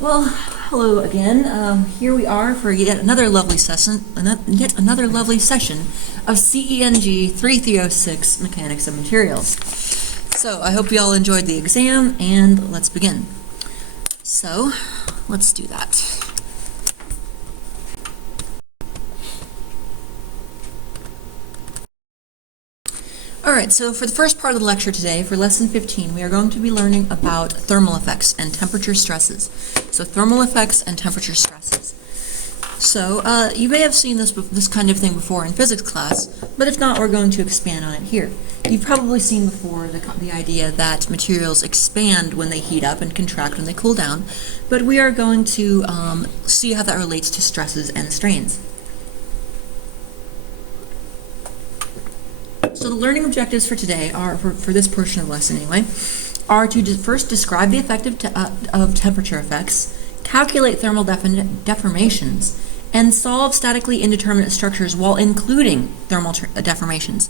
Well, hello again. Here we are for yet another lovely session. Of CENG 3306 Mechanics of Materials. So I hope you all enjoyed the exam, and let's begin. So let's do that. Alright, so for the first part of the lecture today, for lesson 15, we are going to be learning about thermal effects and temperature stresses. So thermal effects and temperature stresses. So you may have seen this kind of thing before in physics class, but if not, we're going to expand on it here. You've probably seen before the idea that materials expand when they heat up and contract when they cool down, but we are going to see how that relates to stresses and strains. So the learning objectives for today are, for this portion of the lesson anyway, are to first describe the effect of temperature effects, calculate thermal deformations, and solve statically indeterminate structures while including thermal deformations.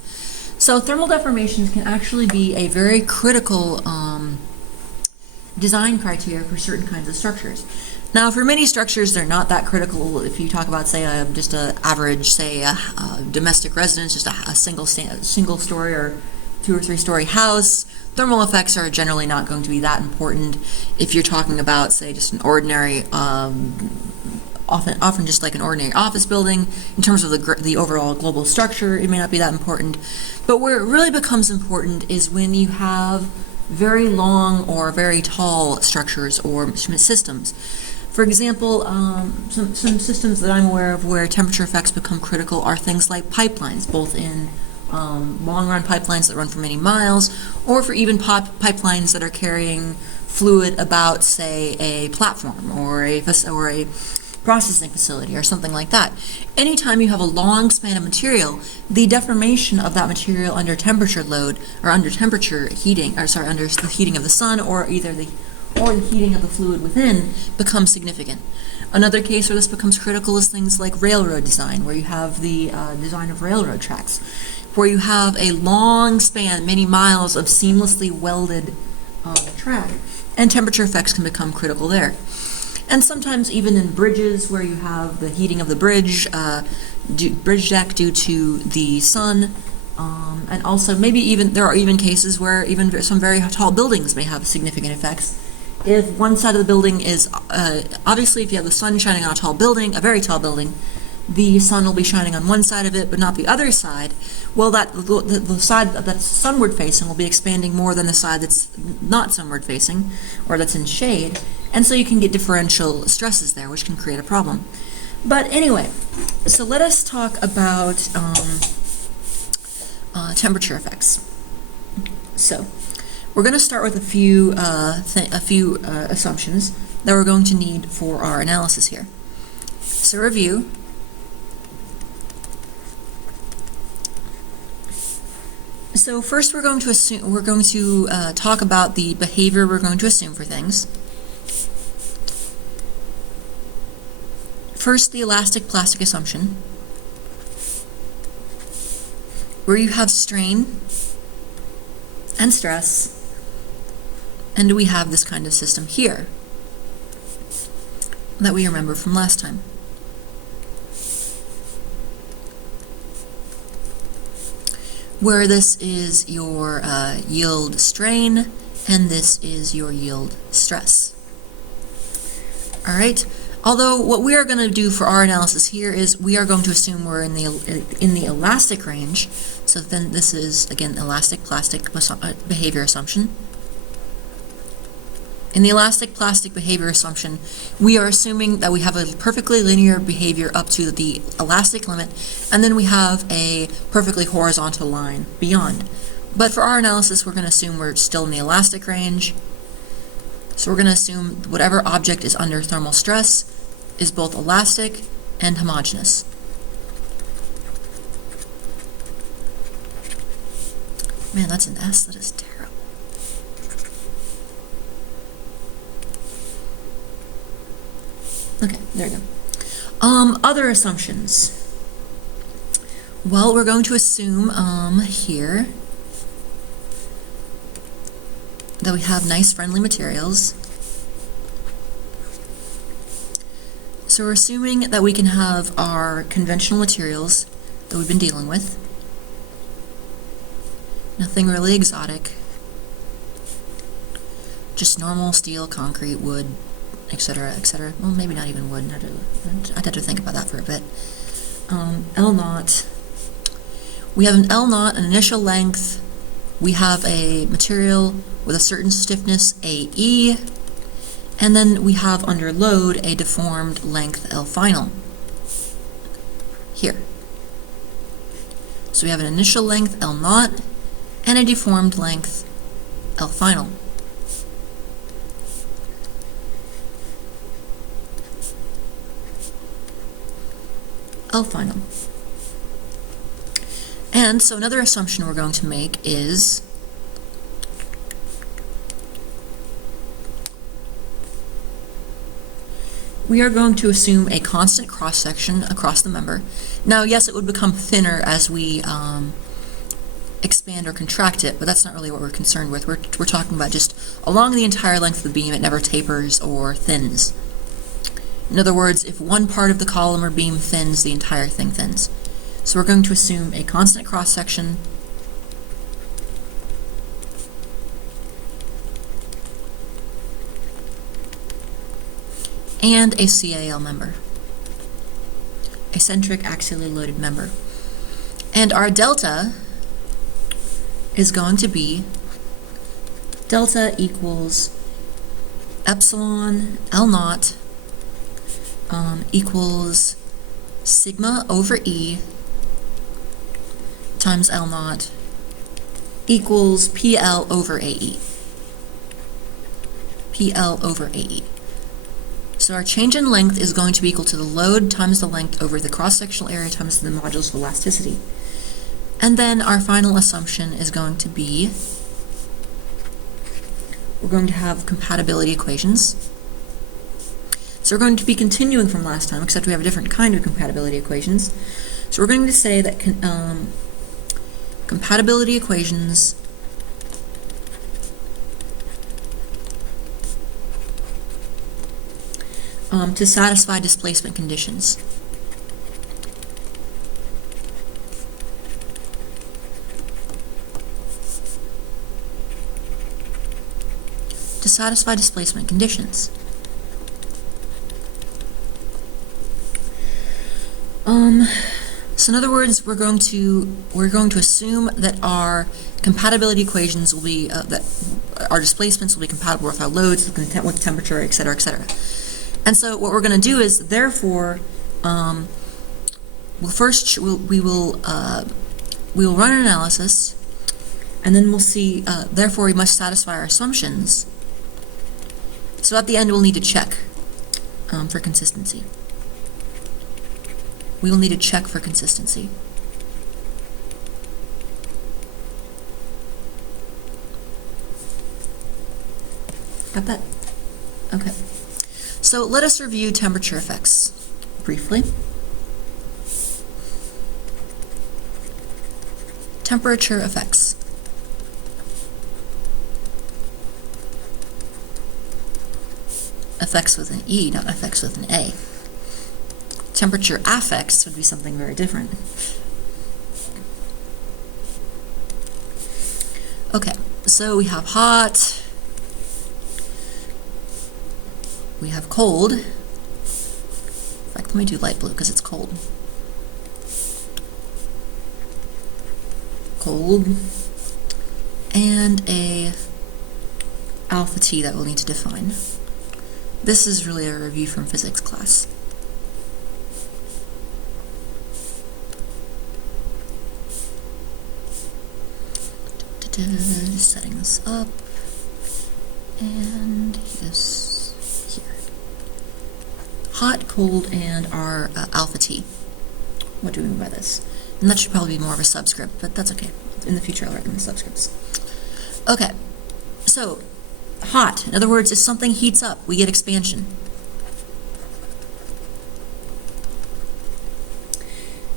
So thermal deformations can actually be a very critical design criteria for certain kinds of structures. Now, for many structures, they're not that critical. If you talk about, say, just an average, say, domestic residence, just a single story or 2 or 3 story house, thermal effects are generally not going to be that important. If you're talking about, say, just an ordinary, often just like an ordinary office building, in terms of the overall global structure, it may not be that important. But where it really becomes important is when you have very long or very tall structures or systems. For example, some systems that I'm aware of where temperature effects become critical are things like pipelines, both in long-run pipelines that run for many miles, or for even pipelines that are carrying fluid about, say, a platform or a processing facility or something like that. Anytime you have a long span of material, the deformation of that material under temperature load, or under temperature heating, or sorry, under the heating of the sun, or either the heating of the fluid within, becomes significant. Another case where this becomes critical is things like railroad design, where you have the design of railroad tracks, where you have a long span, many miles of seamlessly welded track, and temperature effects can become critical there. And sometimes even in bridges, where you have the heating of the bridge deck due to the sun, and also maybe even there are even cases where even some very tall buildings may have significant effects. If one side of the building is, obviously if you have the sun shining on a tall building, a very tall building, the sun will be shining on one side of it but not the other side. Well, the side that's sunward facing will be expanding more than the side that's not sunward facing, or that's in shade, and so you can get differential stresses there, which can create a problem. But anyway, so let us talk about temperature effects. So we're going to start with a few assumptions that we're going to need for our analysis here. So review. So first we're going to talk about the behavior we're going to assume for things. First, the elastic plastic assumption, where you have strain and stress, and we have this kind of system here that we remember from last time. Where this is your yield strain, and this is your yield stress. All right. Although what we are going to do for our analysis here is we are going to assume we're in the elastic range. So then this is, again, elastic plastic behavior assumption. In the elastic plastic behavior assumption, we are assuming that we have a perfectly linear behavior up to the elastic limit, and then we have a perfectly horizontal line beyond. But for our analysis, we're going to assume we're still in the elastic range. So we're going to assume whatever object is under thermal stress is both elastic and homogeneous. Man, that's an S. That is terrible. Okay, there you go. Other assumptions. Well, we're going to assume here that we have nice friendly materials. So we're assuming that we can have our conventional materials that we've been dealing with. Nothing really exotic. Just normal steel, concrete, wood, etc., etc. Well, maybe not even wood. I'd have to think about that for a bit. L naught. We have an L naught, an initial length. We have a material with a certain stiffness, AE. And then we have under load a deformed length L final. Here. So we have an initial length L naught and a deformed length L final. L final. And so another assumption we're going to make is we are going to assume a constant cross-section across the member. Now, yes, it would become thinner as we expand or contract it, but that's not really what we're concerned with. We're talking about just along the entire length of the beam, it never tapers or thins. In other words, if one part of the column or beam thins, the entire thing thins. So we're going to assume a constant cross-section and a CAL member, eccentric axially loaded member. And our delta is going to be delta equals epsilon L naught equals sigma over E times L naught equals PL over AE. PL over AE. So our change in length is going to be equal to the load times the length over the cross-sectional area times the modulus of elasticity. And then our final assumption is going to be, we're going to have compatibility equations. So we're going to be continuing from last time, except we have a different kind of compatibility equations. So we're going to say that compatibility equations to satisfy displacement conditions. To satisfy displacement conditions. So in other words, we're going to assume that our compatibility equations will be that our displacements will be compatible with our loads, with temperature, etc., etc. And so what we're going to do is, therefore, we will run an analysis, and then we'll see. Therefore, we must satisfy our assumptions. So at the end, we'll need to check for consistency. We will need to check for consistency. Got that? Okay. So let us review temperature effects briefly. Temperature effects. Effects with an E, not effects with an A. Temperature affects would be something very different. Okay, so we have hot, we have cold. In fact, let me do light blue because it's cold. Cold, and a alpha T that we'll need to define. This is really a review from physics class. Just setting this up, and this here. Hot, cold, and our alpha T. What do we mean by this? And that should probably be more of a subscript, but that's okay. In the future, I'll write them in subscripts. Okay, so hot. In other words, if something heats up, we get expansion.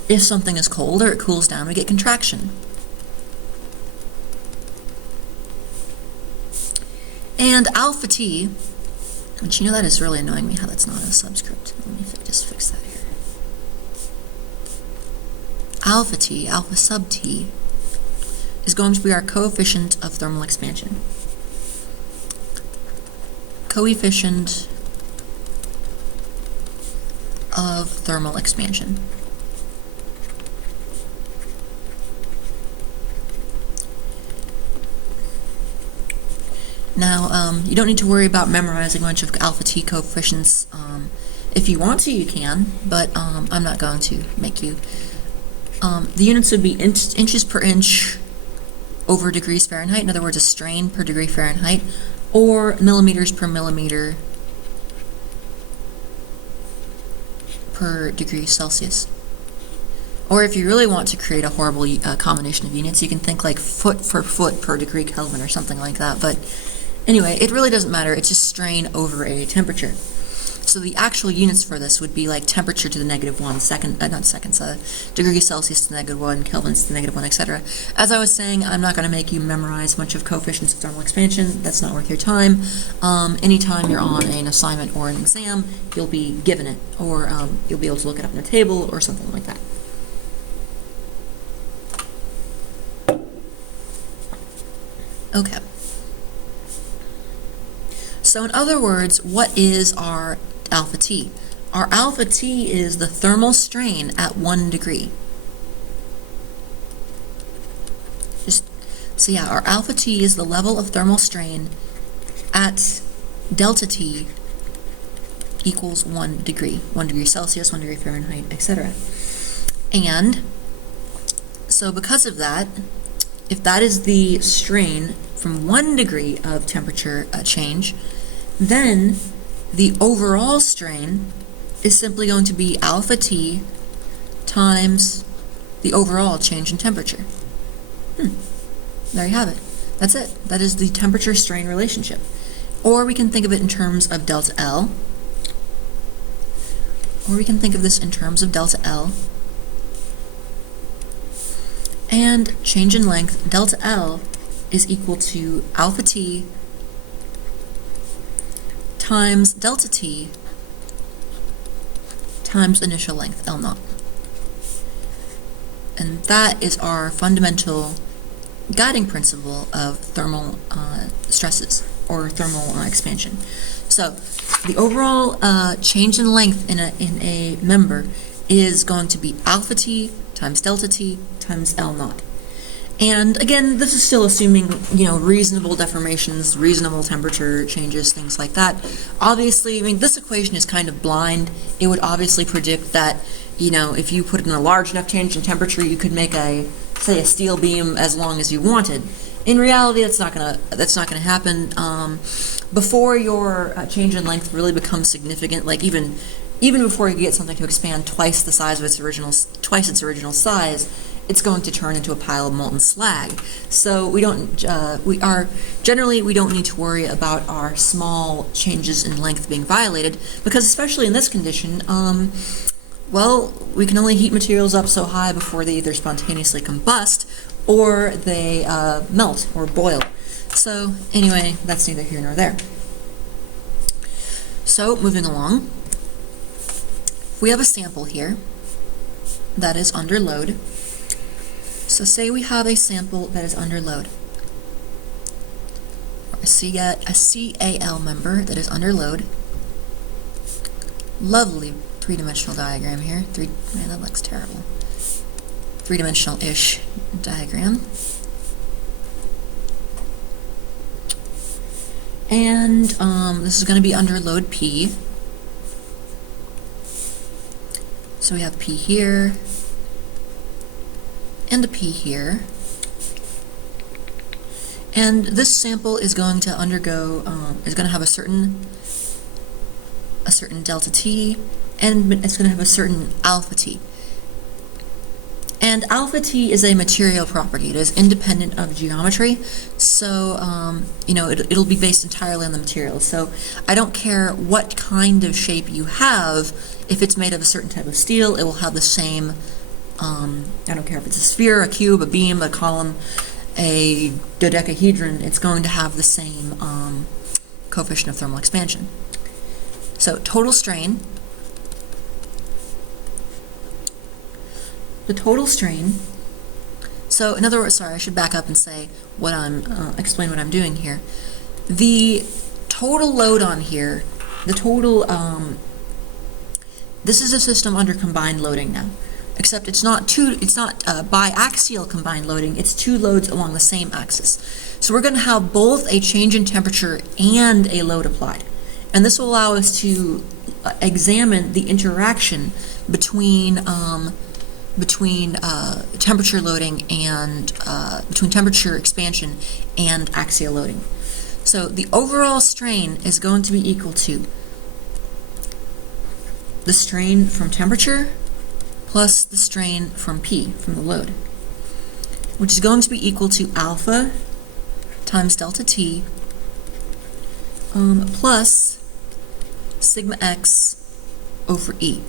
If something is cold or it cools down, we get contraction. And alpha T, But you know that is really annoying me how that's not a subscript. Let me just fix that here. Alpha T, alpha sub T, is going to be our coefficient of thermal expansion. Coefficient of thermal expansion. Now, you don't need to worry about memorizing a bunch of alpha T coefficients. If you want to, you can, but I'm not going to make you. The units would be inches per inch over degrees Fahrenheit, in other words, a strain per degree Fahrenheit, or millimeters per millimeter per degree Celsius. Or if you really want to create a horrible combination of units, you can think like foot for foot per degree Kelvin or something like that. But anyway, it really doesn't matter. It's just strain over a temperature. So the actual units for this would be like temperature to the -1, degree Celsius to the -1, kelvins to the -1, etc. As I was saying, I'm not going to make you memorize a bunch of coefficients of thermal expansion. That's not worth your time. Anytime you're on an assignment or an exam, you'll be given it, or you'll be able to look it up in a table or something like that. Okay. So in other words, what is our alpha T? Our alpha T is the thermal strain at 1 degree. So yeah, our alpha T is the level of thermal strain at delta T equals 1 degree. 1 degree Celsius, 1 degree Fahrenheit, etc. And so because of that, if that is the strain from 1 degree of temperature change, then the overall strain is simply going to be alpha T times the overall change in temperature. There you have it. That's it. That is the temperature-strain relationship. Or we can think of it in terms of delta L. Or we can think of this in terms of delta L. And change in length, delta L, is equal to alpha T times delta T times initial length, L naught. And that is our fundamental guiding principle of thermal stresses, or thermal expansion. So the overall change in length in a member is going to be alpha T times delta T times L naught. And again, this is still assuming, reasonable deformations, reasonable temperature changes, things like that. Obviously, I mean, this equation is kind of blind. It would obviously predict that, if you put in a large enough change in temperature, you could make say a steel beam as long as you wanted. In reality, that's not gonna happen. Before your change in length really becomes significant, like even before you get something to expand twice the size of its original size, it's going to turn into a pile of molten slag. So we don't need to worry about our small changes in length being violated, because especially in this condition, well, we can only heat materials up so high before they either spontaneously combust or they melt or boil. So anyway, that's neither here nor there. So moving along, we have a sample here that is under load. So say we have a sample that is under load, or a CAL member that is under load. Lovely three-dimensional diagram here. Man, that looks terrible. Three-dimensional-ish diagram. And this is going to be under load P. So we have P here, and a P here. And this sample is going to undergo, is going to have a certain delta T, and it's going to have a certain alpha T. And alpha T is a material property. It is independent of geometry, so it'll be based entirely on the material. So I don't care what kind of shape you have. If it's made of a certain type of steel, it will have the same. I don't care if it's a sphere, a cube, a beam, a column, a dodecahedron. It's going to have the same coefficient of thermal expansion. So total strain, the total strain, so in other words, sorry, I should back up and say what explain what I'm doing here. The total load on here, the total, this is a system under combined loading now, except it's not biaxial combined loading, it's two loads along the same axis. So we're going to have both a change in temperature and a load applied. And this will allow us to examine the interaction between temperature loading and between temperature expansion and axial loading. So the overall strain is going to be equal to the strain from temperature plus the strain from P, from the load, which is going to be equal to alpha times delta T plus sigma x over E.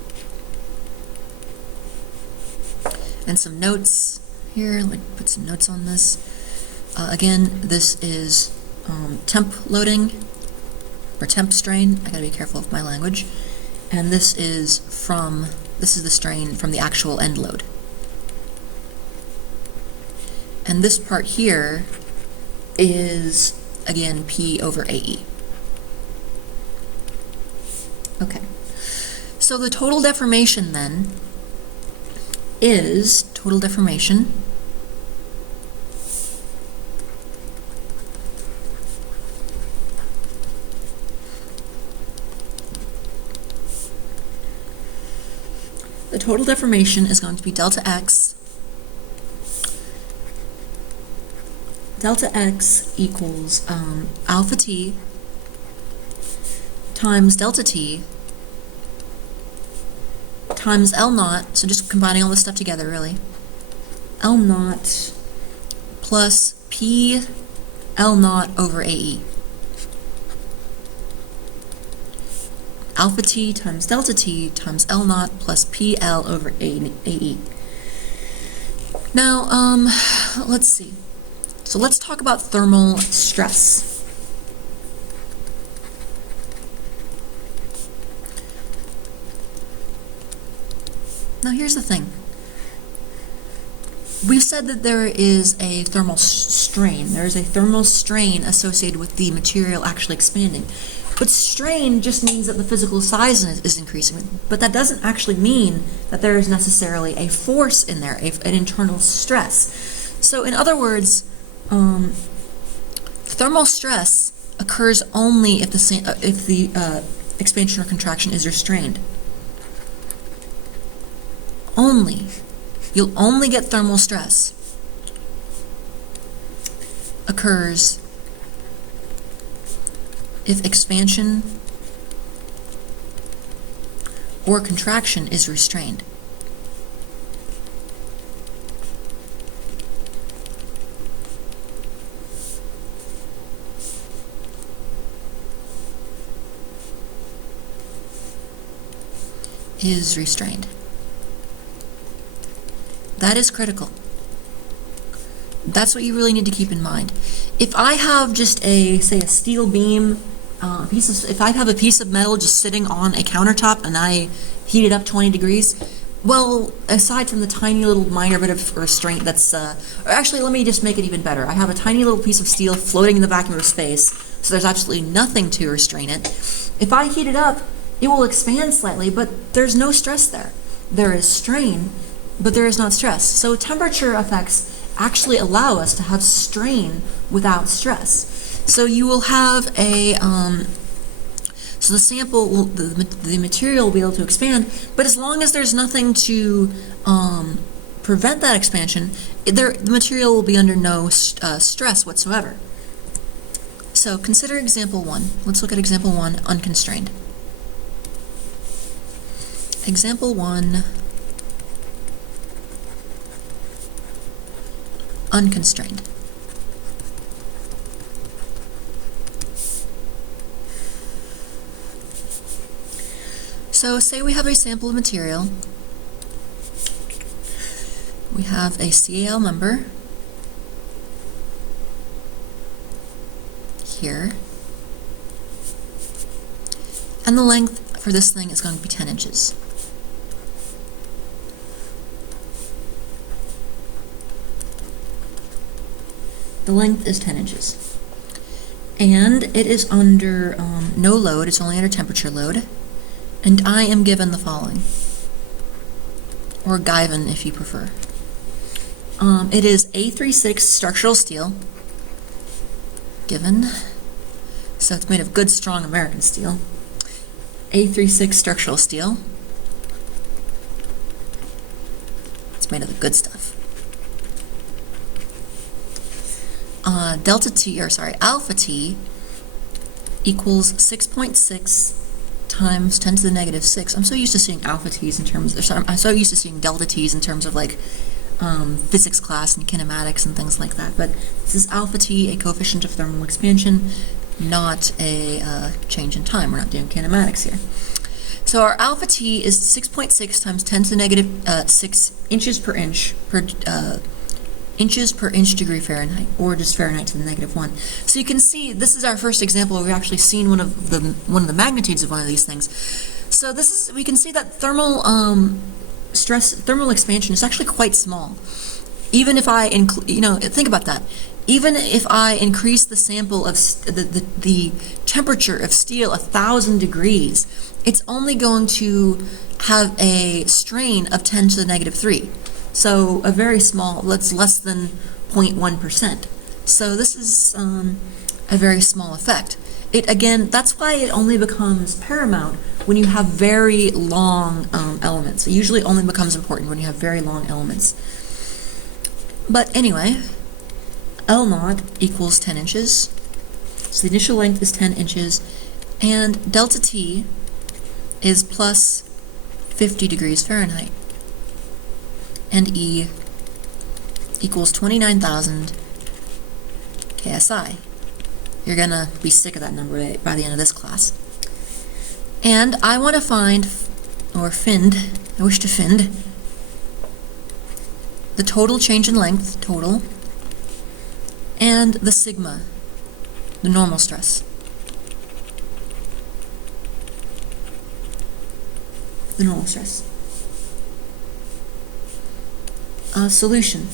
And some notes here, let me put some notes on this. Again, this is temp loading, or temp strain, I gotta be careful with my language. And this is the strain from the actual end load. And this part here is, again, P over AE. Okay, so the total deformation then is total deformation is going to be delta x. Delta x equals alpha t times delta t times L naught, so just combining all this stuff together really, L naught plus P L naught over AE. Alpha t times delta t times L naught plus PL over AE. Now, let's see. So let's talk about thermal stress. Now here's the thing. We've said that there is a thermal strain. There is a thermal strain associated with the material actually expanding. But strain just means that the physical size is increasing. But that doesn't actually mean that there is necessarily a force in there, an internal stress. So in other words, thermal stress occurs only if the expansion or contraction is restrained. Only. You'll only get thermal stress occurs if expansion or contraction is restrained. Is restrained. That is critical. That's what you really need to keep in mind. If I have just say a steel beam, if I have a piece of metal just sitting on a countertop and I heat it up 20 degrees, well, aside from the tiny little minor bit of restraint that's, or actually let me just make it even better. I have a tiny little piece of steel floating in the vacuum of space, so there's absolutely nothing to restrain it. If I heat it up, it will expand slightly, but there's no stress there. There is strain, but there is not stress. So temperature effects actually allow us to have strain without stress. So you will have a, so the sample, the material will be able to expand, but as long as there's nothing to prevent that expansion, the material will be under no stress whatsoever. So consider example 1. Let's look at example 1, unconstrained. Example 1, unconstrained. So say we have a sample of material. We have a CAL member here. And the length for this thing is going to be 10 inches. The length is 10 inches. And it is under no load, it's only under temperature load. And I am given the following, or given if you prefer. It is A36 structural steel, given, so it's made of good, strong American steel. A36 structural steel. It's made of the good stuff. Alpha T equals 6.6 times 10 to the negative 6. I'm so used to seeing alpha T's in terms of, I'm so used to seeing delta T's in terms of like physics class and kinematics and things like that. But this is alpha T, a coefficient of thermal expansion, not a change in time. We're not doing kinematics here. So our alpha T is 6.6 times 10 to the negative 6 inches per inch per inch degree Fahrenheit, or just Fahrenheit to the negative 1. So you can see this is our first example where we've actually seen one of the magnitudes of one of these things. So this is, we can see that thermal expansion is actually quite small. Even if I think about that. Even if I increase the sample of the temperature of steel 1,000 degrees, it's only going to have a strain of 10 to the negative 3. So a very small, that's less than 0.1%. So this is a very small effect. Again, that's why it only becomes paramount when you have very long elements. It usually only becomes important when you have very long elements. But anyway, L naught equals 10 inches. So the initial length is 10 inches, and delta T is plus 50 degrees Fahrenheit. And E equals 29,000 KSI. You're gonna be sick of that number by the end of this class. And I want to find, or find, I wish to find, the total change in length, total, and the sigma, the normal stress. The normal stress. Solution.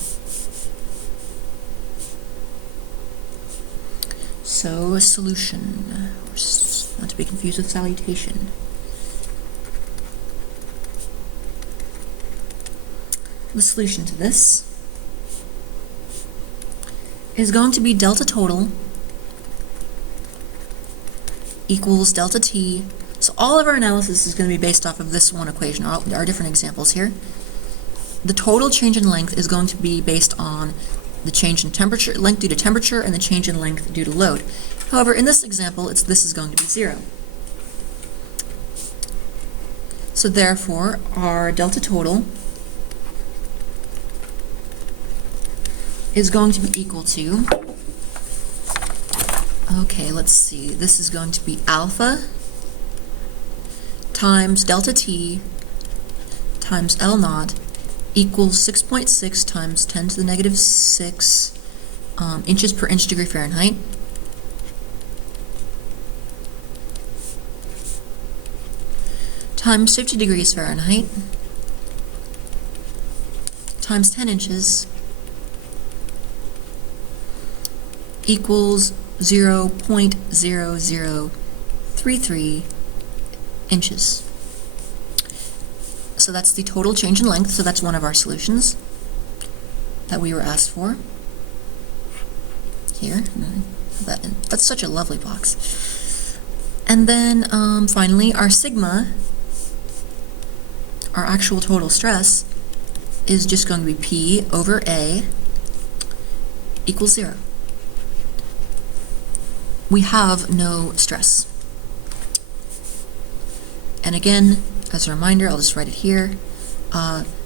So a solution, not to be confused with salutation. The solution to this is going to be delta total equals delta T. So all of our analysis is going to be based off of this one equation, our different examples here. The total change in length is going to be based on the change in temperature, length due to temperature, and the change in length due to load. However, in this example, this is going to be 0. So therefore, our delta total is going to be equal to, okay, let's see, this is going to be alpha times delta T times L naught equals 6.6 times 10 to the negative 6 inches per inch degree Fahrenheit. Times 50 degrees Fahrenheit times 10 inches equals 0.0033 inches. So that's the total change in length, so that's one of our solutions that we were asked for. Here, that's such a lovely box. And then finally, our sigma, our actual total stress, is just going to be P over A equals 0. We have no stress. And again, as a reminder, I'll just write it here.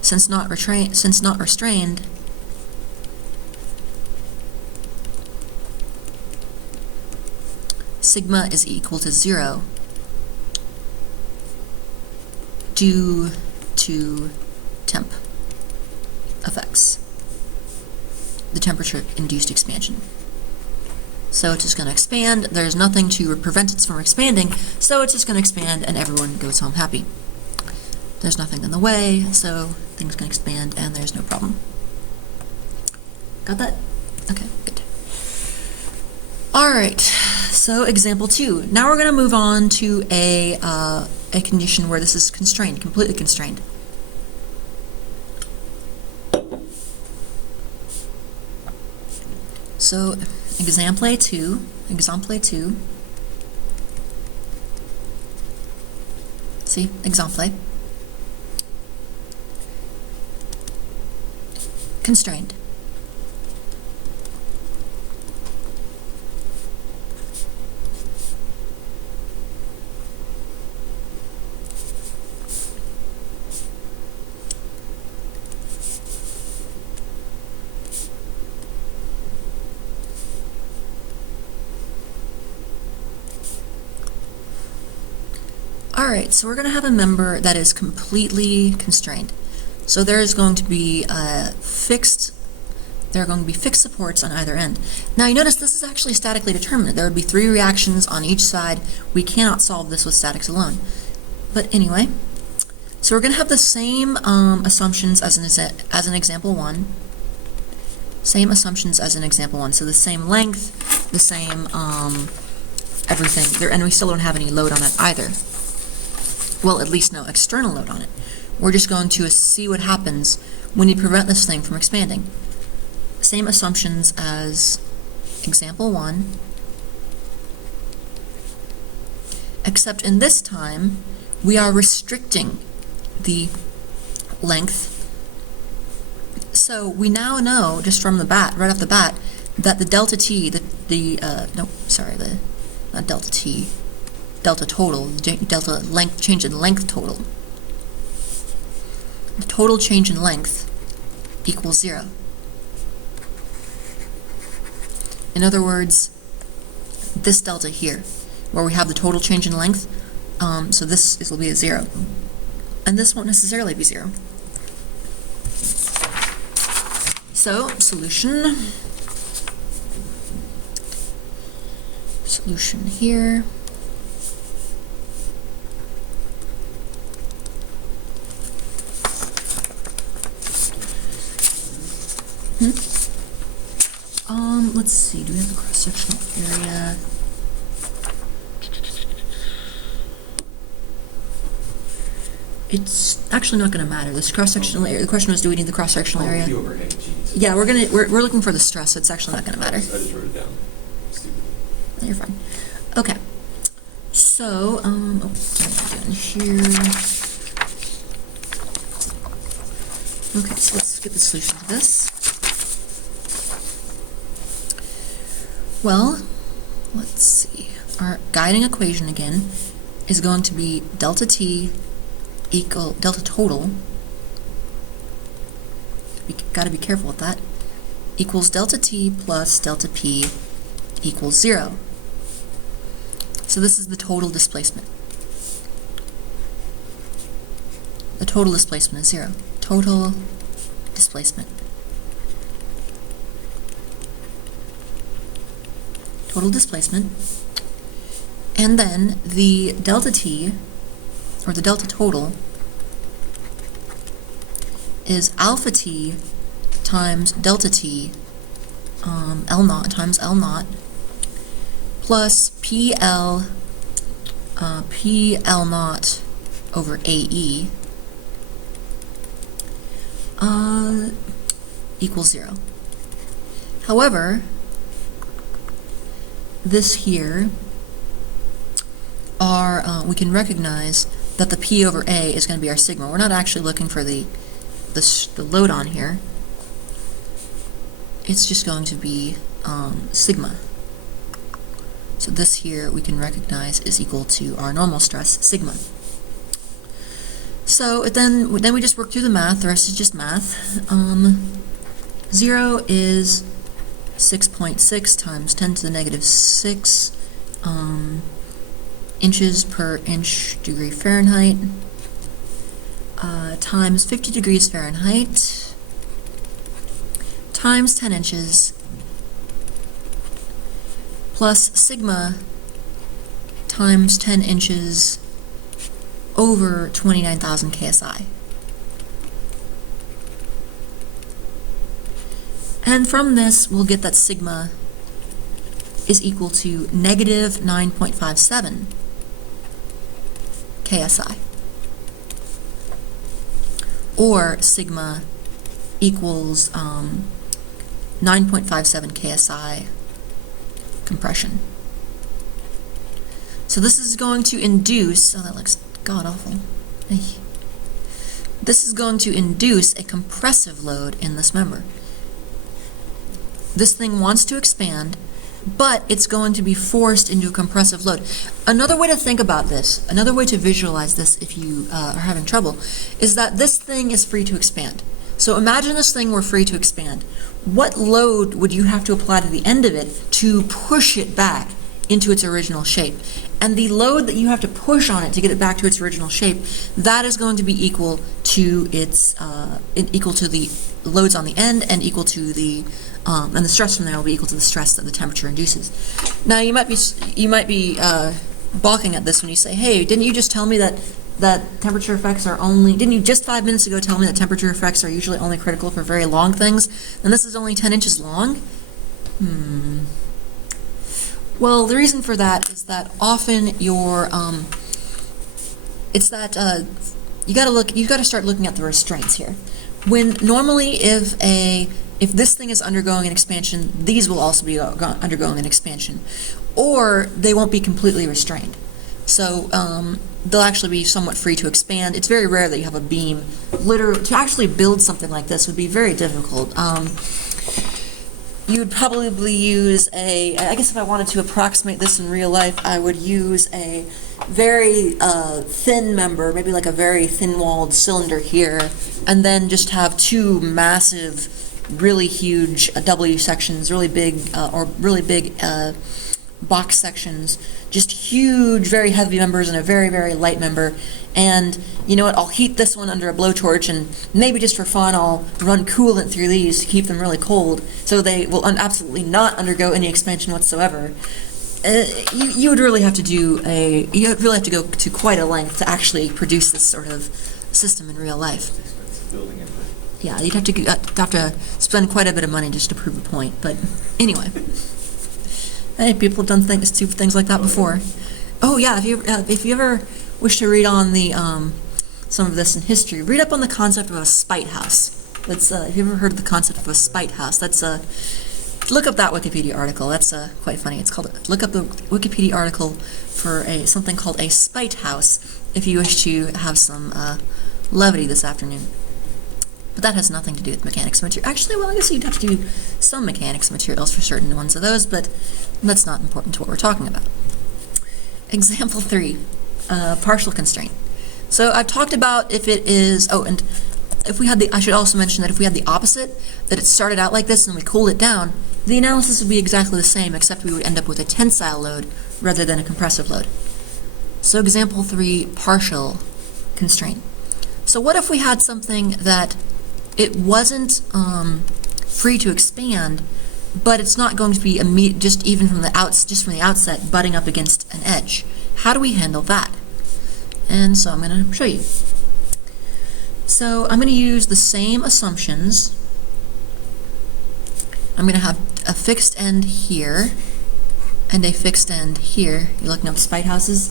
Since not restrained, sigma is equal to 0 due to temp effects, the temperature-induced expansion. so it's just going to expand. There's nothing to prevent it from expanding, so it's just going to expand and everyone goes home happy. There's nothing in the way, so things can expand and there's no problem. Got that? Okay, good. All right, so example 2. Now we're going to move on to a condition where this is constrained, completely constrained. So example 2. See, example. Constrained. All right, so we're going to have a member that is completely constrained. So there's going to be fixed supports on either end. Now you notice this is actually statically determinate. There would be 3 reactions on each side. We cannot solve this with statics alone. But anyway, so we're going to have the same assumptions as an example 1. Same assumptions as in example 1. So the same length, the same everything there, and we still don't have any load on it either. Well, at least no external load on it. We're just going to see what happens when you prevent this thing from expanding. Same assumptions as example 1, except in this time we are restricting the length. So we now know just from the bat, right off the bat, that the delta t, not delta t, delta total, delta length, change in length total. The total change in length equals 0. In other words, this delta here, where we have the total change in length, so this will be a 0. And this won't necessarily be 0. So, solution here. Let's see, do we have the cross-sectional area? It's actually not going to matter. This cross-sectional area, the question was, do we need the cross-sectional area? Yeah, we're looking for the stress, so it's actually not going to matter. I just wrote it down. Stupid. You're fine. Okay. So, what am I doing here? Okay, so let's get the solution to this. Well, let's see. Our guiding equation again is going to be delta t equal delta total. Got to be careful with that. Equals delta t plus delta p equals 0. So this is the total displacement. The total displacement is 0. Total displacement. Total displacement. And then the delta t, or the delta total, is alpha t times delta t, L naught times L naught, plus PL naught over AE equals 0. However, this here, we can recognize that the P over A is going to be our sigma. We're not actually looking for the load on here. It's just going to be sigma. So this here we can recognize is equal to our normal stress, sigma. So then we just work through the math. The rest is just math. 0 is 6.6 times 10 to the negative 6 inches per inch degree Fahrenheit times 50 degrees Fahrenheit times 10 inches plus sigma times 10 inches over 29,000 KSI. And from this, we'll get that sigma is equal to negative 9.57 KSI. Or sigma equals 9.57 KSI compression. So this is going to induce, oh, that looks god-awful. This is going to induce a compressive load in this member. This thing wants to expand, but it's going to be forced into a compressive load. Another way to think about this, another way to visualize this if you are having trouble, is that this thing is free to expand. So imagine this thing were free to expand. What load would you have to apply to the end of it to push it back into its original shape? And the load that you have to push on it to get it back to its original shape, that is going to be equal to its equal to the loads on the end, and equal to the and the stress from there will be equal to the stress that the temperature induces. Now you might be balking at this when you say, "Hey, didn't you just tell me that temperature effects are only? Didn't you just 5 minutes ago tell me that temperature effects are usually only critical for very long things, and this is only 10 inches long?" Well, the reason for that is that often your it's that you got to start looking at the restraints here. When normally if this thing is undergoing an expansion, these will also be undergoing an expansion, or they won't be completely restrained. So they'll actually be somewhat free to expand. It's very rare that you have a beam. Literally, to actually build something like this would be very difficult. You would probably use I guess if I wanted to approximate this in real life, I would use a very thin member, maybe like a very thin-walled cylinder here, and then just have two massive, really huge W sections, really big box sections, just huge, very heavy members and a very, very light member. And you know what, I'll heat this one under a blowtorch, and maybe just for fun I'll run coolant through these to keep them really cold, so they will absolutely not undergo any expansion whatsoever. You would really have to go to quite a length to actually produce this sort of system in real life. Yeah, you'd have to spend quite a bit of money just to prove a point. But anyway, hey, people have done things like that before. Oh yeah, if you ever wish to read on the some of this in history, read up on the concept of a spite house. That's if you ever heard of the concept of a spite house, that's look up that Wikipedia article. That's quite funny. It's called, look up the Wikipedia article for something called a spite house if you wish to have some levity this afternoon. But that has nothing to do with mechanics of material. Actually, well, I guess you'd have to do some mechanics of materials for certain ones of those, but that's not important to what we're talking about. Example 3, partial constraint. So I've talked about if it is, and if we had I should also mention that if we had the opposite, that it started out like this and we cooled it down, the analysis would be exactly the same, except we would end up with a tensile load rather than a compressive load. So example 3, partial constraint. So what if we had something that it wasn't free to expand, but it's not going to be just from the outset butting up against an edge? How do we handle that? And so I'm going to show you. So I'm going to use the same assumptions. I'm going to have a fixed end here and a fixed end here. You looking up spite houses?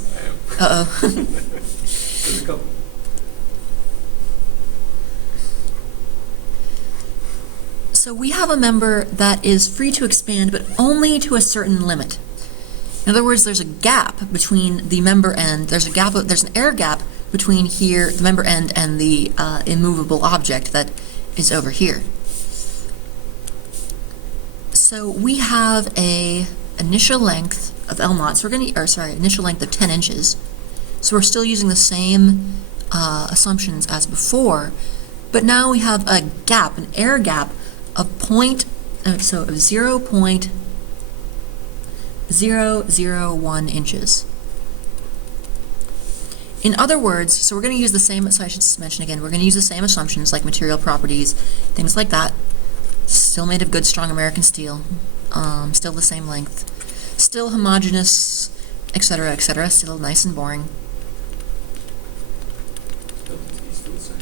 Uh-oh. There's a couple. So we have a member that is free to expand, but only to a certain limit. In other words, there's a gap between the member end. There's an air gap between here, the member end, and the immovable object that is over here. So we have a initial length of L naught. So initial length of 10 inches. So we're still using the same assumptions as before, but now we have a gap, an air gap of 0.001 inches. In other words, so we're going to use the same, so I should just mention again, we're going to use the same assumptions like material properties, things like that. Still made of good, strong American steel, still the same length. Still homogeneous, etc., etc., still nice and boring. Delta T is still the same.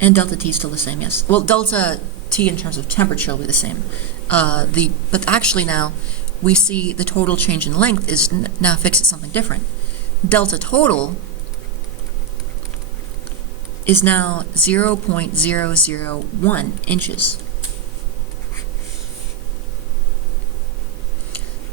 And delta T is still the same, yes. Well, delta T in terms of temperature will be the same. But actually now, we see the total change in length is now fixed at something different. Delta total is now 0.001 inches.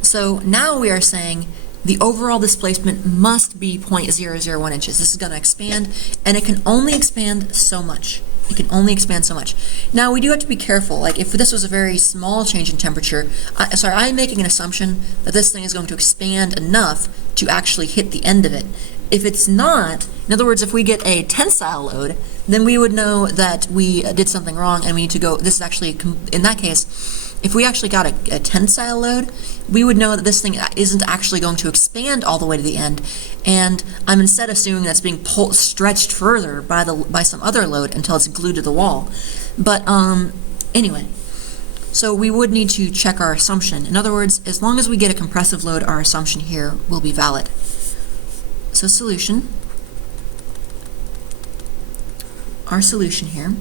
So now we are saying the overall displacement must be 0.001 inches. This is going to expand, and it can only expand so much. It can only expand so much. Now, we do have to be careful. Like, if this was a very small change in temperature, I'm making an assumption that this thing is going to expand enough to actually hit the end of it. If it's not, in other words, if we get a tensile load, then we would know that we did something wrong and we need to go, this is actually, in that case, if we actually got a tensile load, we would know that this thing isn't actually going to expand all the way to the end, and I'm instead assuming that's being stretched further by some other load until it's glued to the wall. But anyway, so we would need to check our assumption. In other words, as long as we get a compressive load, our assumption here will be valid. So solution, our solution here,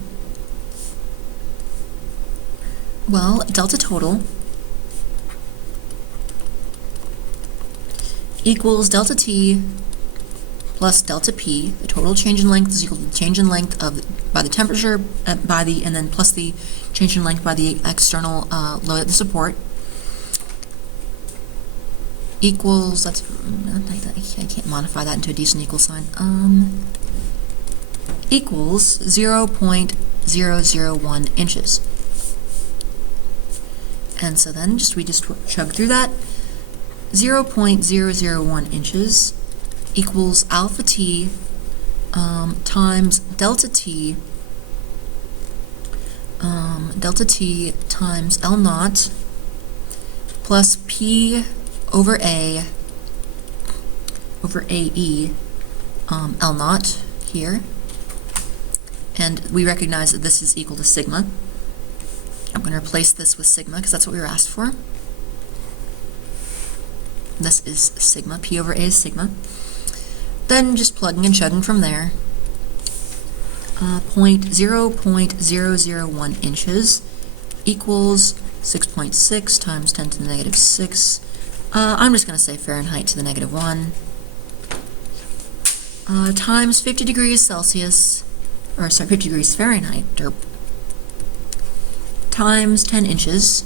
well, delta total equals delta T plus delta P. The total change in length is equal to the change in length by the temperature and then plus the change in length by the external load at the support. Equals, I can't modify that into a decent equal sign. Equals 0.001 inches. And so then we just chug through that. 0.001 inches equals alpha T times delta T times L naught plus P over A over AE L naught here. And we recognize that this is equal to sigma. I'm going to replace this with sigma because that's what we were asked for. This is sigma. P over A is sigma. Then just plugging and chugging from there. 0.001 inches equals 6.6 times 10 to the negative 6. I'm just going to say Fahrenheit to the negative 1. Times 50 degrees Celsius, or sorry, 50 degrees Fahrenheit, derp, times 10 inches,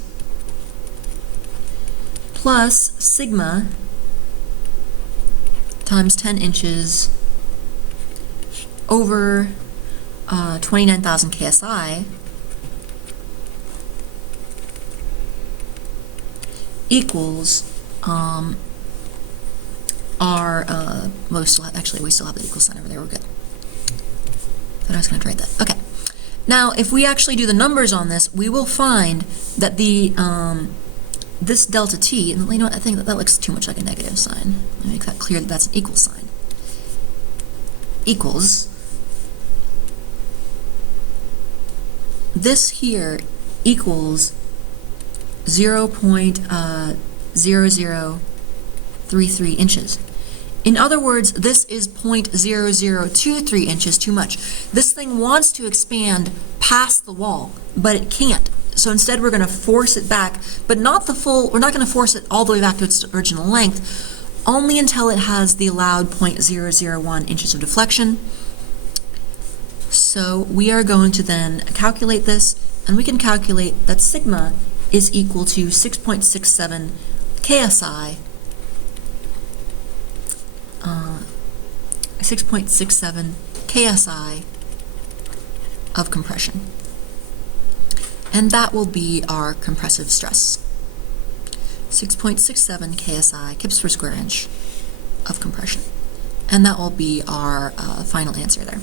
plus sigma times 10 inches over 29,000 KSI equals we still have the equal sign over there. We're good. Thought I was going to write that. Okay. Now, if we actually do the numbers on this, we will find that the this delta T, and you know what, I think that looks too much like a negative sign. Let me make that clear that that's an equal sign. Equals, this here equals 0.0033 inches. In other words, this is 0.0023 inches too much. This thing wants to expand past the wall, but it can't. So instead we're going to force it back, but not the full, we're not going to force it all the way back to its original length, only until it has the allowed 0.001 inches of deflection. So we are going to then calculate this, and we can calculate that sigma is equal to 6.67 KSI, 6.67 KSI of compression. And that will be our compressive stress. 6.67 KSI, kips per square inch of compression. And that will be our final answer there.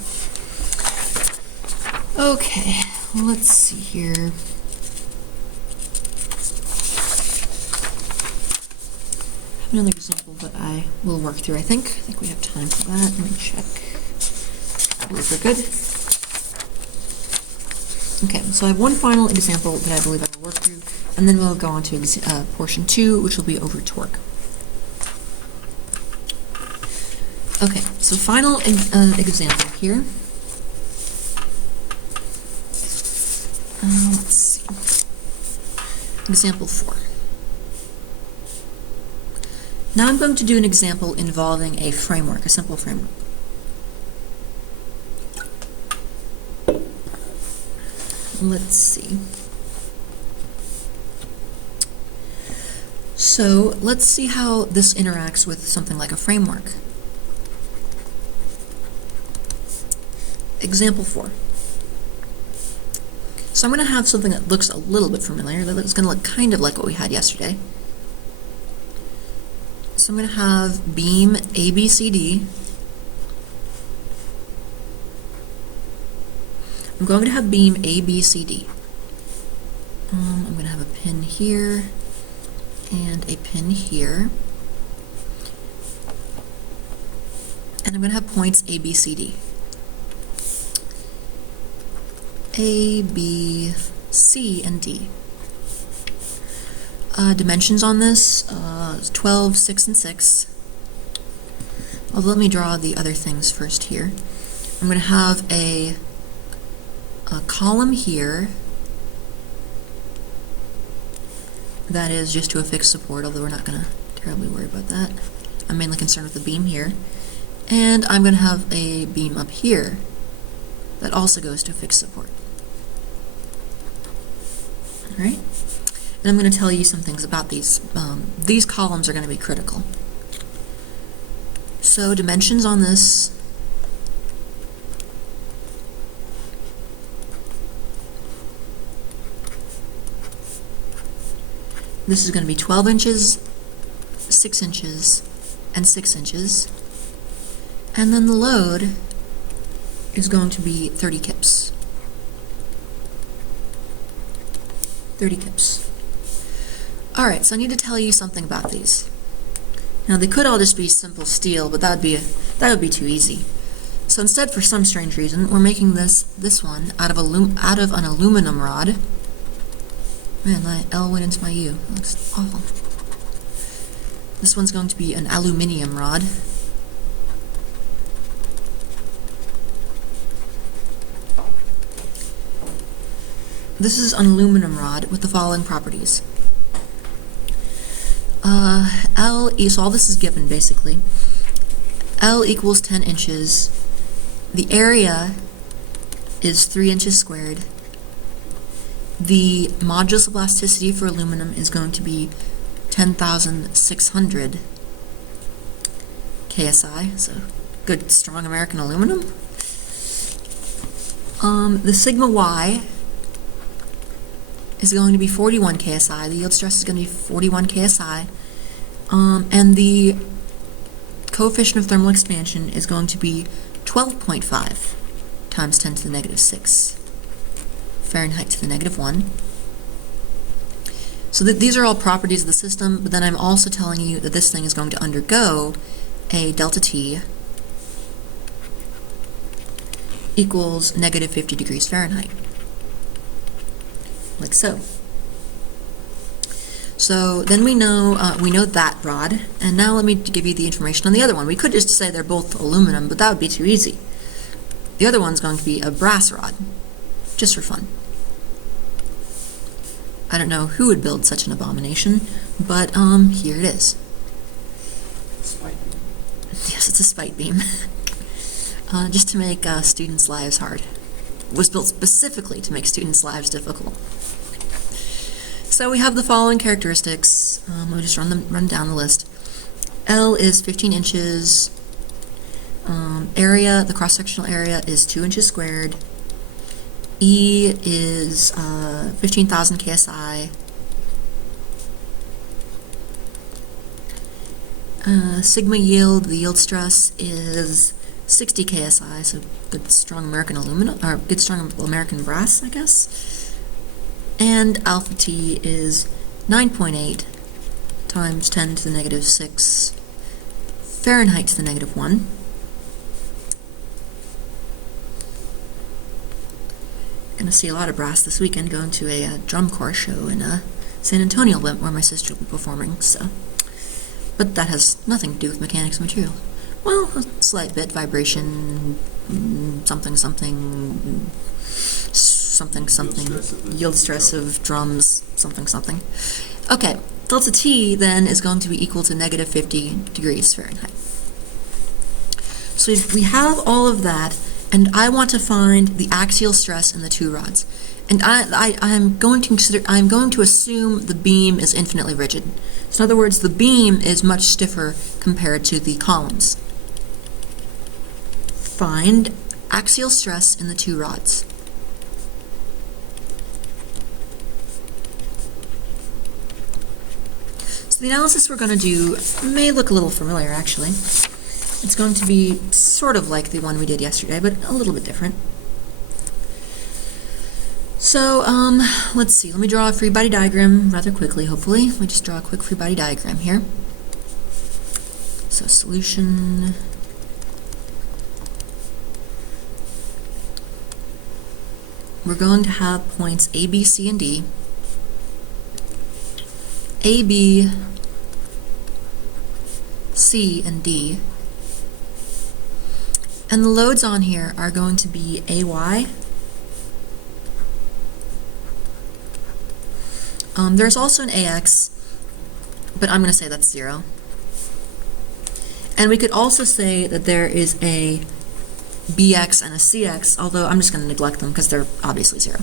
Okay, let's see here. I have another example that I will work through, I think. I think we have time for that. Let me check. I believe we're good. Okay, so I have one final example that I believe I will work through, and then we'll go on to portion 2, which will be over torque. Okay, so final example here. Let's see. Example 4. Now I'm going to do an example involving a framework, a simple framework. Let's see. So let's see how this interacts with something like a framework. Example 4. So I'm going to have something that looks a little bit familiar, that's going to look kind of like what we had yesterday. So I'm going to have beam ABCD. I'm going to have beam ABCD. I'm going to have a pin here and a pin here. And I'm going to have points ABCD. A, B, C, and D. Dimensions on this, 12, 6, and 6. Although let me draw the other things first here. I'm going to have a column here that is just to a fixed support, although we're not going to terribly worry about that. I'm mainly concerned with the beam here. And I'm going to have a beam up here that also goes to a fixed support. All right? And I'm going to tell you some things about these. These columns are going to be critical. So dimensions on this. This is going to be 12 inches, 6 inches, and 6 inches. And then the load is going to be 30 kips. 30 kips. All right, so I need to tell you something about these. Now they could all just be simple steel, but that would be too easy. So instead, for some strange reason, we're making this one out of an aluminum rod. Man, my L went into my U. That looks awful. This one's going to be an aluminium rod. This is an aluminum rod with the following properties. So all this is given, basically. L equals 10 inches. The area is 3 inches squared. The modulus of elasticity for aluminum is going to be 10,600 KSI, so good, strong American aluminum. The sigma Y is going to be 41 KSI. The yield stress is going to be 41 KSI. And the coefficient of thermal expansion is going to be 12.5 times 10 to the negative 6 Fahrenheit to the negative 1. So these are all properties of the system, but then I'm also telling you that this thing is going to undergo a delta T equals negative 50 degrees Fahrenheit. Like so. So then we know that rod, and now let me give you the information on the other one. We could just say they're both aluminum, but that would be too easy. The other one's going to be a brass rod, just for fun. I don't know who would build such an abomination, but here it is. Spike beam. Yes, it's a spite beam. Just to make students' lives hard. It was built specifically to make students' lives difficult. So we have the following characteristics. We'll just run down the list. L is 15 inches. Area, the cross-sectional area is 2 inches squared. E is 15,000 KSI. Sigma yield, the yield stress is 60 KSI, so good strong American aluminum, or good strong American brass, I guess. And alpha T is 9.8 times 10 to the negative 6 Fahrenheit to the negative 1. Going to see a lot of brass this weekend, going to a drum corps show in San Antonio where my sister will be performing, so. But that has nothing to do with mechanics of material. Well, a slight bit vibration, something, something, something, something, yield stress of drums, something, something. Okay, delta T then is going to be equal to negative 50 degrees Fahrenheit. So we have all of that, and I want to find the axial stress in the two rods. And I'm going to assume the beam is infinitely rigid. So in other words, the beam is much stiffer compared to the columns. Find axial stress in the two rods. So the analysis we're going to do may look a little familiar, actually. It's going to be sort of like the one we did yesterday, but a little bit different. So, let's see. Let me draw a free body diagram rather quickly, hopefully. Let me just draw a quick free body diagram here. So, solution. We're going to have points A, B, C, and D. A, B, C, and D. And the loads on here are going to be AY. There's also an AX, but I'm going to say that's 0. And we could also say that there is a BX and a CX, although I'm just going to neglect them because they're obviously 0.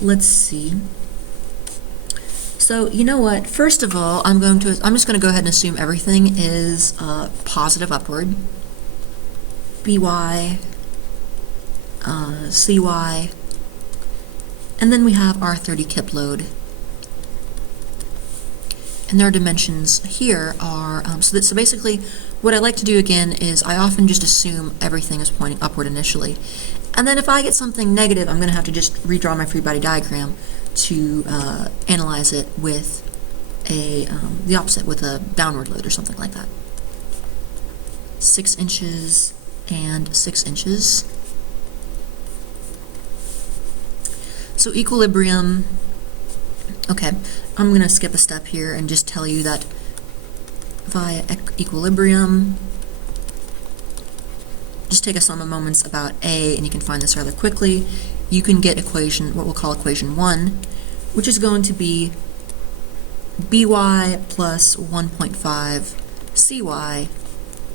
Let's see. So, you know what? First of all, I'm just going to go ahead and assume everything is positive upward. BY, CY, and then we have our 30 kip load. And their dimensions here are, so basically what I like to do again is I often just assume everything is pointing upward initially. And then if I get something negative, I'm going to have to just redraw my free body diagram to analyze it with the opposite, with a downward load or something like that. 6 inches and 6 inches. So equilibrium, okay, I'm going to skip a step here and just tell you that via equilibrium, just take us on a moments about A, and you can find this rather quickly. You can get equation, what we'll call equation 1, which is going to be by plus 1.5 cy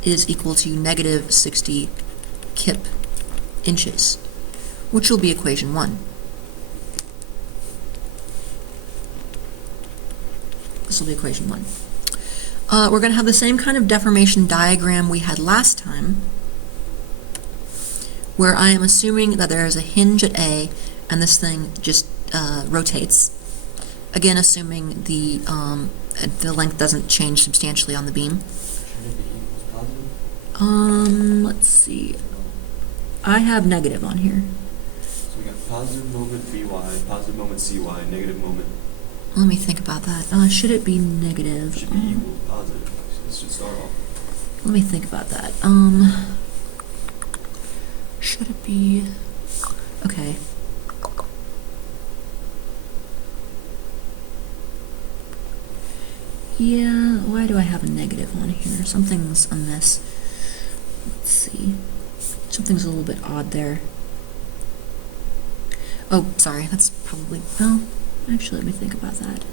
is equal to negative 60 kip inches, which will be equation 1. This will be equation 1. We're going to have the same kind of deformation diagram we had last time, where I am assuming that there is a hinge at A and this thing just rotates. Again, assuming the length doesn't change substantially on the beam. Let's see. I have negative on here. So we got positive moment By, positive moment Cy, negative moment. Let me think about that. Should it be negative? It should be equal, positive. This should start off. Let me think about that. Should it be? Okay. Yeah, why do I have a negative on here? Something's amiss. Let's see. Something's a little bit odd there. Oh, sorry, that's probably, well, actually, let me think about that.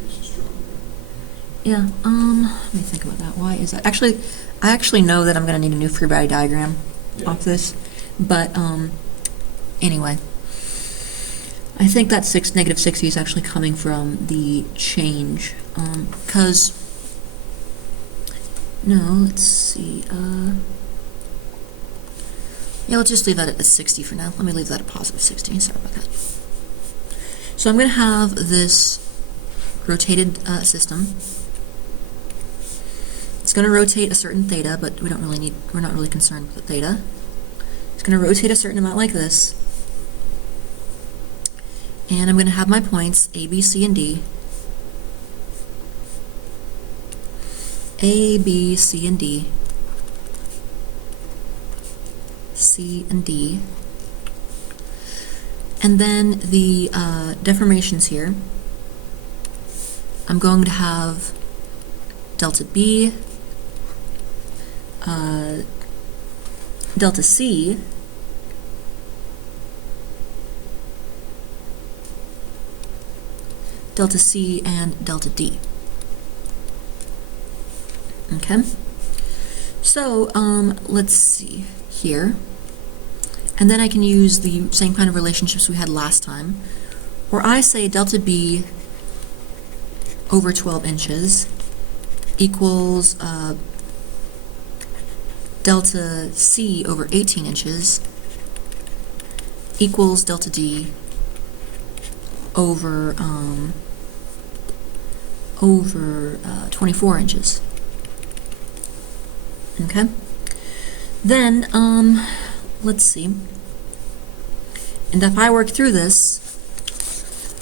Yeah, let me think about that. Why is that? Actually, I actually know that I'm going to need a new free body diagram off this, but anyway. I think that negative 60 is actually coming from the change, because, no, let's see, yeah, let's just leave that at 60 for now. Let me leave that at positive 60, sorry about that. So I'm going to have this rotated system. It's going to rotate a certain theta, but we're not really concerned with the theta. It's going to rotate a certain amount like this. And I'm going to have my points A, B, C, and D. A, B, C, and D. C, and D. And then the deformations here. I'm going to have delta B, delta C and delta D. Okay, so let's see here. And then I can use the same kind of relationships we had last time, where I say delta B over 12 inches equals delta C over 18 inches equals delta D over 24 inches. Okay. Then let's see. And if I work through this,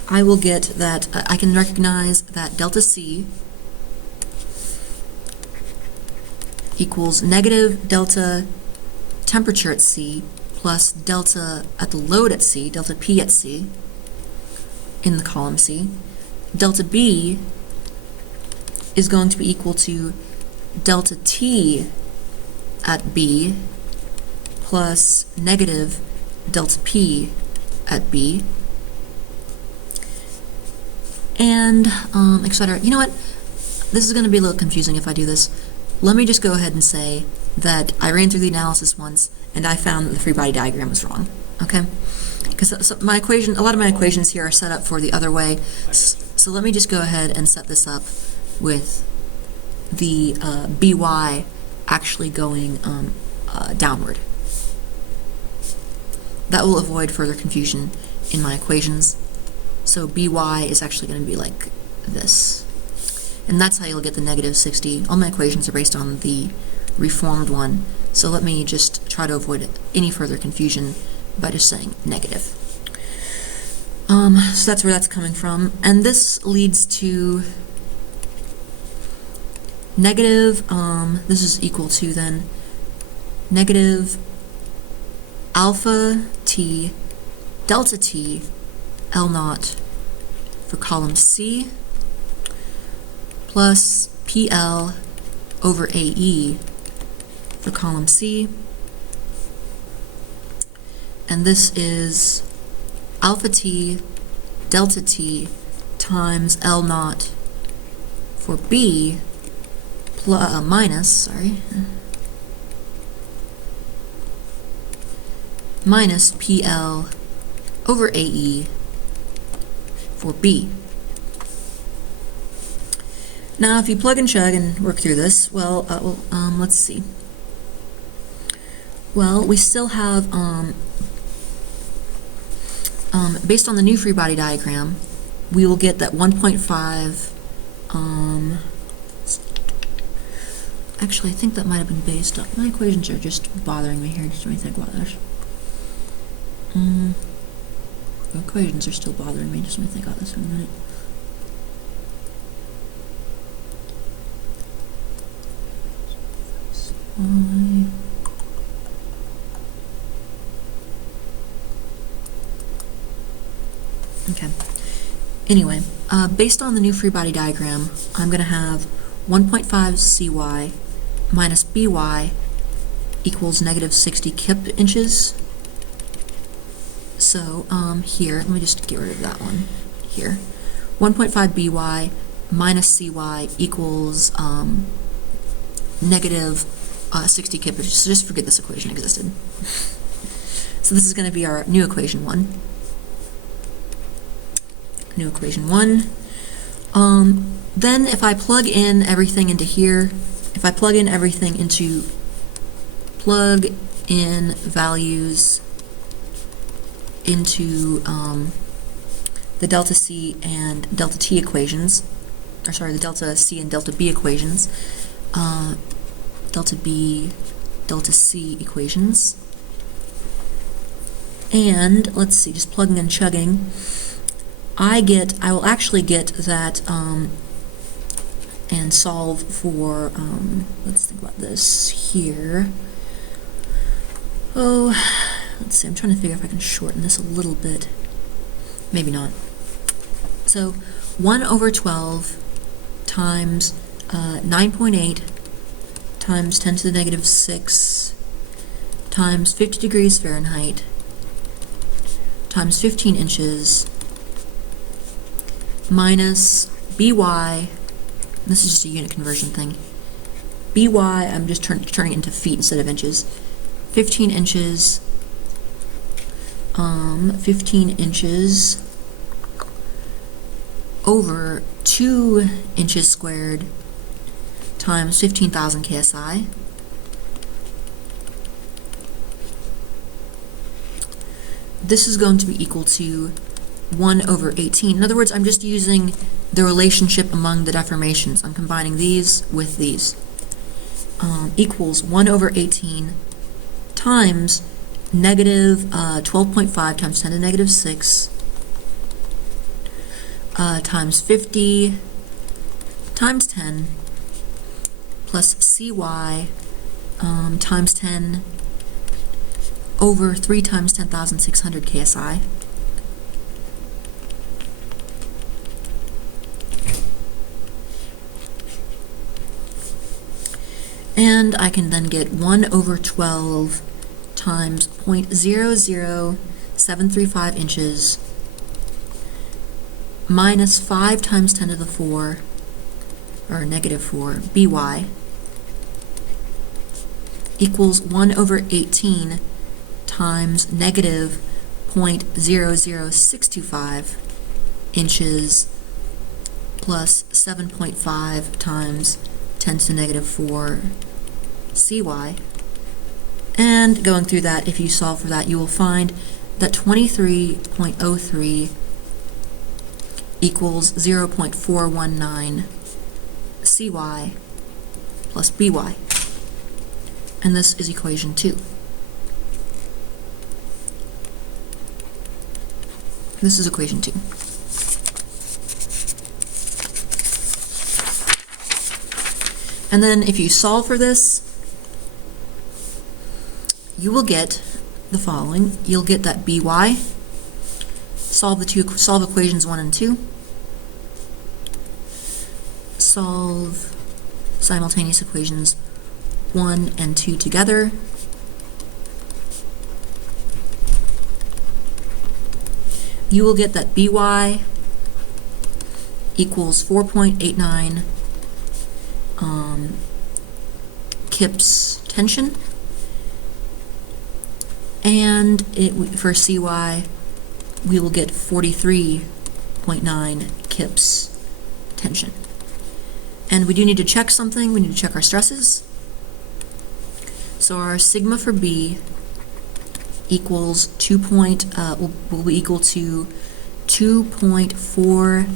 I will get that I can recognize that delta C equals negative delta temperature at C plus delta at the load at C, delta P at C, in the column C. Delta B is going to be equal to delta T at B plus negative delta P at B, and etc. You know what? This is going to be a little confusing if I do this. Let me just go ahead and say that I ran through the analysis once and I found that the free body diagram was wrong. Okay? Because my equation, a lot of my equations here are set up for the other way. So let me just go ahead and set this up with the by actually going downward. That will avoid further confusion in my equations. So by is actually going to be like this. And that's how you'll get the negative 60. All my equations are based on the reformed one. So let me just try to avoid any further confusion by just saying negative. So that's where that's coming from. And this leads to negative, this is equal to then negative alpha T delta T L naught for column C plus PL over AE for column C, and this is alpha T delta T times L naught for B plus, minus PL over AE for B. Now, if you plug and chug and work through this, well, let's see. Well, we still have, based on the new free body diagram, we will get that 1.5, actually, I think that might have been based on, my equations are just bothering me here, just let me think about this. The equations are still bothering me, just let me think about this for a minute. Okay. Anyway, based on the new free body diagram, I'm going to have 1.5 CY minus BY equals negative 60 kip inches. So here, let me just get rid of that one here. 1.5 BY minus CY equals negative 60 kip inches. So just forget this equation existed. So this is going to be our new equation 1. New equation 1. Then if I plug in everything into here, if I plug in values into the delta C and delta T equations, or sorry, the delta C and delta B equations, delta B, delta C equations, and let's see, just plugging and chugging, I will actually get that and solve for, let's think about this here. Oh, let's see, I'm trying to figure if I can shorten this a little bit. Maybe not. So 1 over 12 times 9.8 times 10 to the negative 6 times 50 degrees Fahrenheit times 15 inches minus by, this is just a unit conversion thing, by, I'm just turning it into feet instead of inches, 15 inches, 15 inches over 2 inches squared times 15,000 KSI. This is going to be equal to 1 over 18. In other words, I'm just using the relationship among the deformations. I'm combining these with these. Equals 1 over 18 times negative 12.5 times 10 to the negative 6 times 50 times 10 plus cy times 10 over 3 times 10,600 KSI. And I can then get 1 over 12 times 0.00735 inches minus 5 times 10 to the 4, or negative 4, by, equals 1 over 18 times negative 0.00625 inches plus 7.5 times 10 to the negative 4 cy. And going through that, if you solve for that, you will find that 23.03 equals 0.419 cy plus by. And this is equation 2. This is equation 2. And then if you solve for this, you will get the following. You'll get that by, solve equations 1 and 2, solve simultaneous equations 1 and 2 together, you will get that by equals 4.89 kips tension, and for cy we will get 43.9 kips tension. And we do need to check something. We need to check our stresses. So our sigma for B equals will be equal to 2.445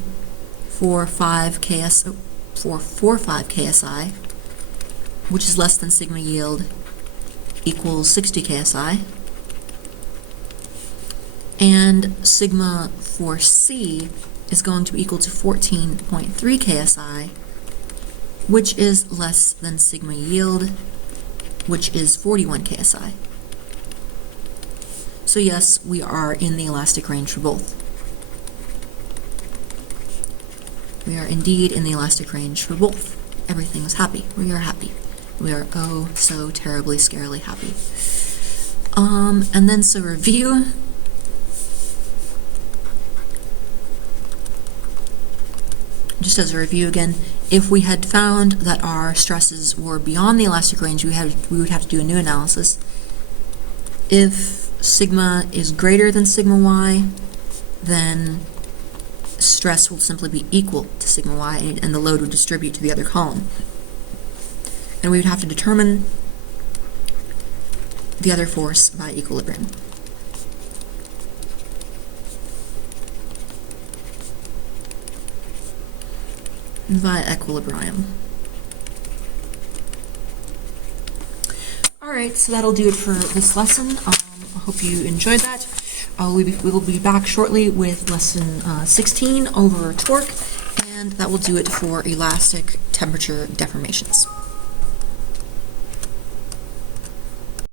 KSI, which is less than sigma yield equals 60 KSI. And sigma for C is going to be equal to 14.3 KSI, which is less than sigma yield, which is 41 KSI. So yes, we are in the elastic range for both. We are indeed in the elastic range for both. Everything is happy. We are happy. We are oh so terribly, scarily happy. And then so review. Just as a review again, if we had found that our stresses were beyond the elastic range, we would have to do a new analysis. If sigma is greater than sigma y, then stress will simply be equal to sigma y, and the load would distribute to the other column. And we would have to determine the other force by equilibrium. Via equilibrium. Alright, so that'll do it for this lesson. I hope you enjoyed that. We will be back shortly with lesson 16 over torque, and that will do it for elastic temperature deformations.